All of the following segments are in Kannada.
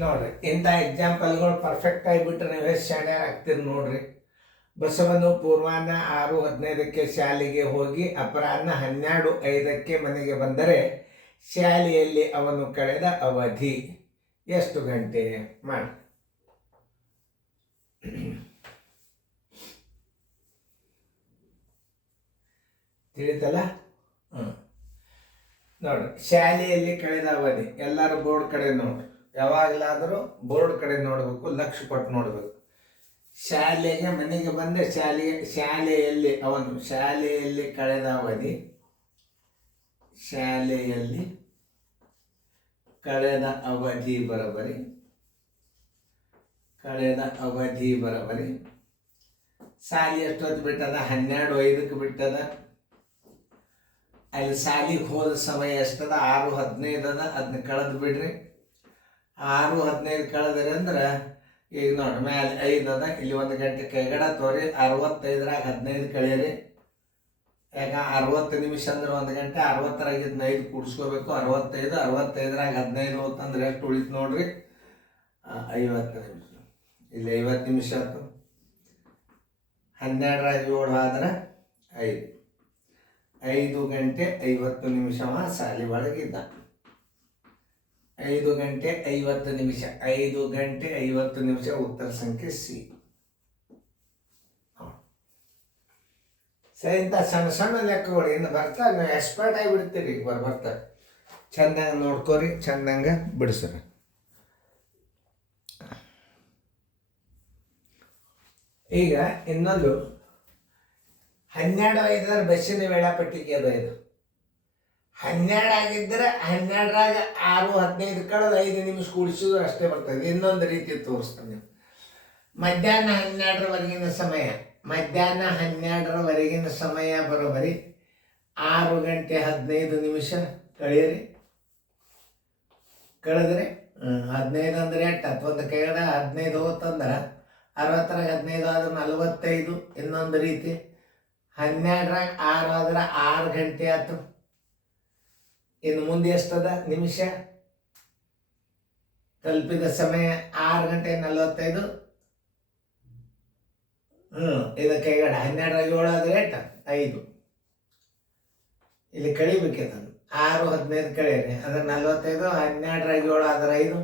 ನೋಡ್ರಿ ಇಂಥ ಎಕ್ಸಾಂಪಲ್ಗಳು ಪರ್ಫೆಕ್ಟ್ ಆಗಿಬಿಟ್ರೆ ನೀವೇ ಶಾಣೆ ಆಗ್ತೀರಿ ನೋಡ್ರಿ. ಬಸವನು ಪೂರ್ವಾಹ್ನ 6:15 ಶಾಲೆಗೆ ಹೋಗಿ ಅಪರಾಹ್ನ 12:05 ಮನೆಗೆ ಬಂದರೆ ಶಾಲೆಯಲ್ಲಿ ಅವನು ಕಳೆದ ಅವಧಿ ಎಷ್ಟು ಗಂಟೆ ಮಾಡಿ. ತಿಳಿತಲ್ಲ? ನೋಡ್ರಿ, ಶಾಲೆಯಲ್ಲಿ ಕಳೆದ ಅವಧಿ ಎಲ್ಲರೂ ಬೋರ್ಡ್ ಕಡೆ ನೋಡ್ರಿ. ಯಾವಾಗಲಾದರೂ ಬೋರ್ಡ್ ಕಡೆ ನೋಡಬೇಕು, ಲಕ್ಷ್ಯ ಕೊಟ್ಟು ನೋಡಬೇಕು. ಶಾಲೆಗೆ ಮನೆಗೆ ಬಂದ ಶಾಲೆಯಲ್ಲಿ ಅವನು ಶಾಲೆಯಲ್ಲಿ ಕಳೆದ ಅವಧಿ, ಶಾಲೆಯಲ್ಲಿ ಕಳೆದ ಅವಧಿ ಬರಬರಿ, ಕಳೆದ ಅವಧಿ ಬರಬರಿ. ಶಾಲೆ ಎಷ್ಟೊತ್ತು ಬಿಟ್ಟದ? 12:05 ಬಿಟ್ಟದ. ಅಲ್ಲಿ ಶಾಲೆಗೆ ಹೋದ ಸಮಯ ಎಷ್ಟದ? 6:15 ಅದ. ಅದನ್ನ ಕಳೆದು ಬಿಡ್ರಿ. 6:15 ಕಳೆದ್ರಿ ಅಂದ್ರೆ ಈಗ ನೋಡ್ರಿ, ಮ್ಯಾಲೆ 5 ಅದ, ಇಲ್ಲಿ 1 ಗಂಟೆ ಕೈಗಡ ತೋರಿ. 65ರಾಗ 15 ಕಳೀರಿ. ಯಾಕ 60 ನಿಮಿಷ ಅಂದ್ರೆ 1 ಗಂಟೆ. 60ರಾಗಿದ್ನ 5 ಕೂಡಿಸ್ಕೋಬೇಕು. 65, 65ರಾಗ 15 ಹೋತಂದ್ರೆ ಎಷ್ಟು ಉಳಿತು ನೋಡ್ರಿ? 50 ನಿಮಿಷ. ಇಲ್ಲಿ 50 ನಿಮಿಷ ಆಯ್ತು. 12ರಾಗ 7 ಆದ್ರೆ 5. 5 ಗಂಟೆ 50 ನಿಮಿಷವ ಶಾಲೆ ಒಳಗಿದ್ದ. 5 ಗಂಟೆ 50 ನಿಮಿಷ. 5 ಗಂಟೆ 50 ನಿಮಿಷ ಉತ್ತರ ಸಂಖ್ಯೆ ಸಿ. ಸರಿ, ಇಂಥ ಸಣ್ಣ ಸಣ್ಣ ಲೆಕ್ಕಗಳು ಇನ್ನು ಬರ್ತಾರೆ. ನೀವು ಎಕ್ಸ್ಪರ್ಟ್ ಆಗಿ ಬಿಡ್ತೀರಿ. ಈಗ ಬರ್ತಾರೆ. ಚೆಂದಂಗೆ ನೋಡ್ಕೋರಿ, ಚೆಂದಂಗೆ ಬಿಡಿಸ್ರಿ. ಈಗ ಇನ್ನೊಂದು 12:05 ಬಸ್ಸಿನ ವೇಳಾಪಟ್ಟಿಗೆ ಅದು. ಇದು 12 ಆಗಿದ್ದರೆ 12ರಾಗ 6:15 ಕಳೆದು 5 ನಿಮಿಷ ಕೂಡಿಸಿದ್ರು ಅಷ್ಟೇ ಬರ್ತದೆ. ಇನ್ನೊಂದು ರೀತಿ ತೋರಿಸ್ತಾನೆ. ಮಧ್ಯಾಹ್ನ 12ರವರೆಗಿನ ಸಮಯ, ಮಧ್ಯಾಹ್ನ 12ರವರೆಗಿನ ಸಮಯ ಬರೋಬರಿ 6 ಗಂಟೆ 15 ನಿಮಿಷ ಕಳೆಯಿರಿ. ಕಳೆದ್ರೆ 15 ಅಂದ್ರೆ ಎಷ್ಟು? 1 ಕೈಗಡ 15 ಹೋತಂದ್ರೆ 60ರಾಗ 15 ಆದ್ರೆ 45. ಇನ್ನೊಂದು ರೀತಿ 12ರಾಗ 6 ಆದ್ರೆ 6 ಗಂಟೆ ಆಯ್ತು. ಇನ್ನು ಮುಂದೆ ಎಷ್ಟದ ನಿಮಿಷ? ತಲುಪಿದ ಸಮಯ 6 ಗಂಟೆ 45. ಇದು ಕೈಗಡ 12ರಾಗ 7 ಆದ್ರೆ ಎಷ್ಟು? 5. ಇಲ್ಲಿ ಕಳಿಬೇಕಿದನ್ನು. 6:15 ಕಳೀರಿ ಅಂದ್ರೆ 45. 12ರಾಗ 7 ಆದ್ರೆ 5.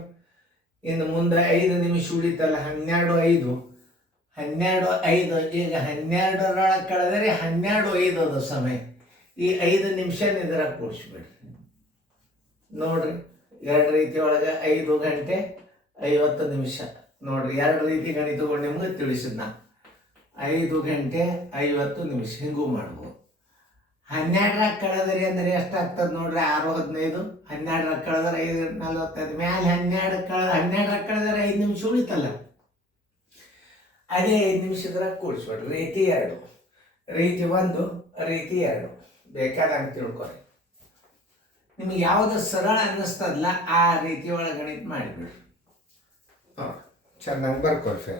ಇನ್ನು ಮುಂದೆ 5 ನಿಮಿಷ ಉಳಿತಲ್ಲ. 12:05. 12:05. ಈಗ 12ರೊಳಗೆ ಕಳೆದರೆ 12:05 ಅದು ಸಮಯ. ಈ 5 ನಿಮಿಷ ಇದರಾಗ ಕೂಡಿಸ್ಬಿಡ್ರಿ. ನೋಡ್ರಿ, 2 ರೀತಿ ಒಳಗೆ 5 ಗಂಟೆ 50 ನಿಮಿಷ. ನೋಡ್ರಿ, 2 ರೀತಿ ಗಣಿತಗಳು ನಿಮ್ಗೆ ತಿಳಿಸಿದ್ ನಾ. 5 ಗಂಟೆ 50 ನಿಮಿಷ ಹಿಂಗೂ ಮಾಡ್ಬೋದು. 12ರಾಗ ಕಳೆದ್ರಿ ಅಂದ್ರೆ ಎಷ್ಟಾಗ್ತದೆ ನೋಡ್ರಿ? 6:15. 12ರಾಗ ಕಳೆದ್ರೆ 5:45. ಮ್ಯಾಲೆ 12ರಾಗ ಕಳೆದ್ರೆ 5 ನಿಮಿಷ ಉಳಿತಲ್ಲ. ಅದೇ 5 ನಿಮಿಷದ್ರಾಗ ಕೂಡಿಸ್ಬಿಡ್ರಿ. ರೀತಿ 2, ರೀತಿ 1, ರೀತಿ 2 ಬೇಕಾದಂಗೆ ತಿಳ್ಕೊರಿ. ನಿಮಗೆ ಯಾವುದು ಸರಳ ಅನ್ನಿಸ್ತದಲ್ಲ ಆ ರೀತಿ ಒಳಗೆ ಗಣಿತ ಮಾಡಿಬಿಡ್ರಿ. ಚೆನ್ನಾಗಿ ಬರ್ಕೊಳ್ರಿ.